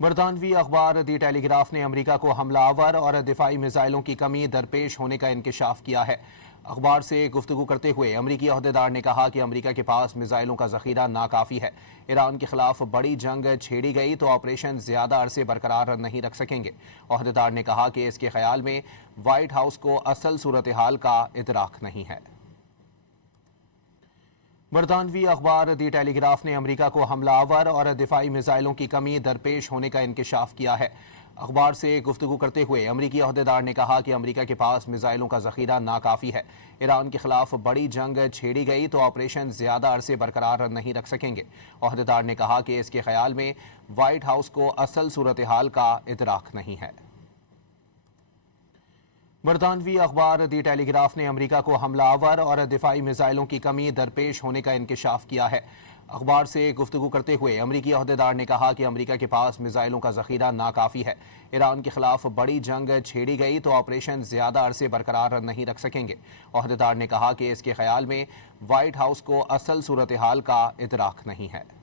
برطانوی اخبار دی ٹیلی گراف نے امریکہ کو حملہ آور اور دفاعی میزائلوں کی کمی درپیش ہونے کا انکشاف کیا ہے۔ اخبار سے گفتگو کرتے ہوئے امریکی عہدیدار نے کہا کہ امریکہ کے پاس میزائلوں کا ذخیرہ ناکافی ہے۔ ایران کے خلاف بڑی جنگ چھیڑی گئی تو آپریشن زیادہ عرصے برقرار نہیں رکھ سکیں گے۔ عہدیدار نے کہا کہ اس کے خیال میں وائٹ ہاؤس کو اصل صورتحال کا ادراک نہیں ہے۔ برطانوی اخبار دی ٹیلی گراف نے امریکہ کو حملہ آور اور دفاعی میزائلوں کی کمی درپیش ہونے کا انکشاف کیا ہے۔ اخبار سے گفتگو کرتے ہوئے امریکی عہدیدار نے کہا کہ امریکہ کے پاس میزائلوں کا ذخیرہ ناکافی ہے۔ ایران کے خلاف بڑی جنگ چھیڑی گئی تو آپریشن زیادہ عرصے برقرار نہیں رکھ سکیں گے۔ عہدیدار نے کہا کہ اس کے خیال میں وائٹ ہاؤس کو اصل صورتحال کا ادراک نہیں ہے۔ برطانوی اخبار دی ٹیلی گراف نے امریکہ کو حملہ آور اور دفاعی میزائلوں کی کمی درپیش ہونے کا انکشاف کیا ہے۔ اخبار سے گفتگو کرتے ہوئے امریکی عہدیدار نے کہا کہ امریکہ کے پاس میزائلوں کا ذخیرہ ناکافی ہے۔ ایران کے خلاف بڑی جنگ چھیڑی گئی تو آپریشن زیادہ عرصے برقرار نہیں رکھ سکیں گے۔ عہدیدار نے کہا کہ اس کے خیال میں وائٹ ہاؤس کو اصل صورتحال کا ادراک نہیں ہے۔